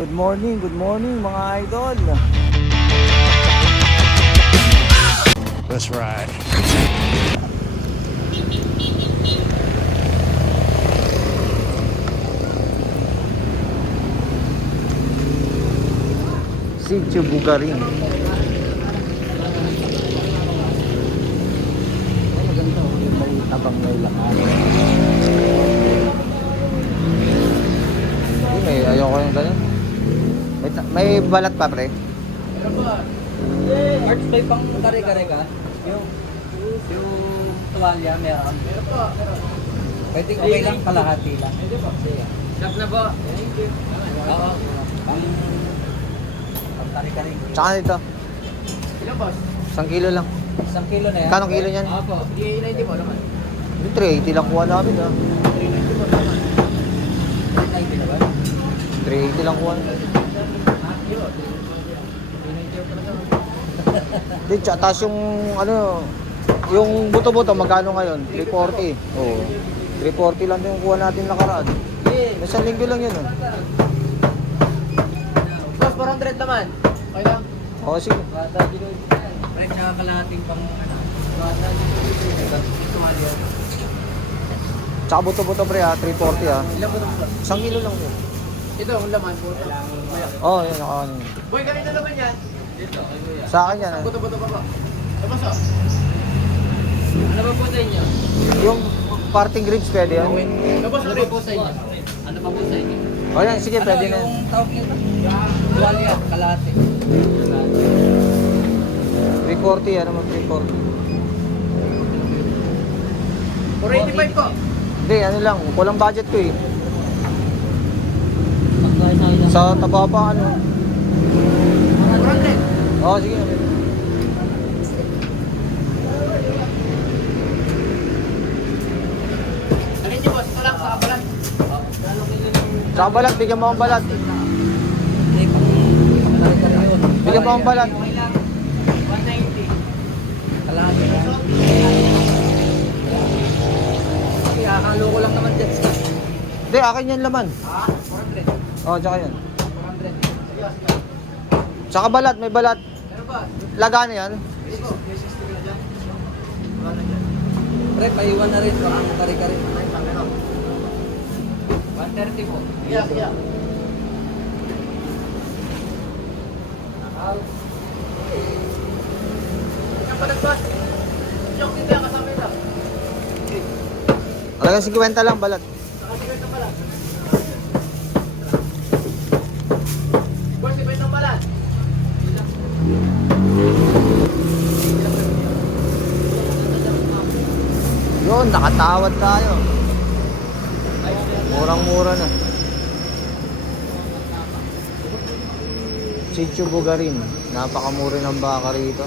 Good morning mga idol. That's right. Sitio Bugarin. Maganda oh, may tabang may laman. Ayoko yung ganyan. May balat pa pre? Meron ba? Arts may pang kare-kare ka? Yung tuwalya meron? Meron po. Pwede okay lang kalahati lang. Pwede po. Shop na po. Oo. Pang kare-kare. Tsaka nito. Ilan boss? 1 kilo lang. 1 kilo na yan? Kanong kilo niyan? Opo. Di 90 po naman. 380 lang kuha namin ah. 390 po naman. 390 na ba? 380 lang kuha. Di, tapos yung ano, yung buto-buto magkano ngayon? 340. Oo. 340 lang din yung kuha natin nakaraan. Isang linggo lang yun. Boss, 400 naman. Okay lang. Oo, sige. Right na kalahating pang ano. Tuwalya. Tsaka buto-buto pre ha, 340 ha. Ilan po naman? 1 kilo lang yun. Ito, ang laman po. Oo, yun nakakaano. Boy, kanina naman yan. Dito. Sa akin yan ah. Buto-buto pa ba? Tapos oh. Ano ba po sa inyo? Yung parting ribs pwede yan. Tapos ano po sa inyo? Ano pa po sa inyo? O yan, sige pwede na yan. Yung tawag nito? Tuwalya, kalahati. 340 ano mo 340. 485 po. Hindi, ano lang, kulang budget ko eh. Sa taba pa ano. 400. Oo, sige. Alin niyo boss? Ito lang sa kabalan. Sa balat, bigyan mo akong balat. Hindi, pang kare-kare yun. Bigyan mo akong balat. 190. Kalahati na. Okay, akalo ko lang naman dyan. Hindi, akin yan laman. Ah, 400. Oo, tsaka yan. 400. Tsaka balat, may balat. Ano ba? Lagana yan. May 60 ka na dyan? Wala na dyan. Pre, paiwan na rin. Baka ang kare-kare. 130 po. Yeah, yeah. Alagang 50 lang balat. Yun, nakatawad tayo. Murang-mura na. Sitio Bugarin. Napakamura ng baka rito.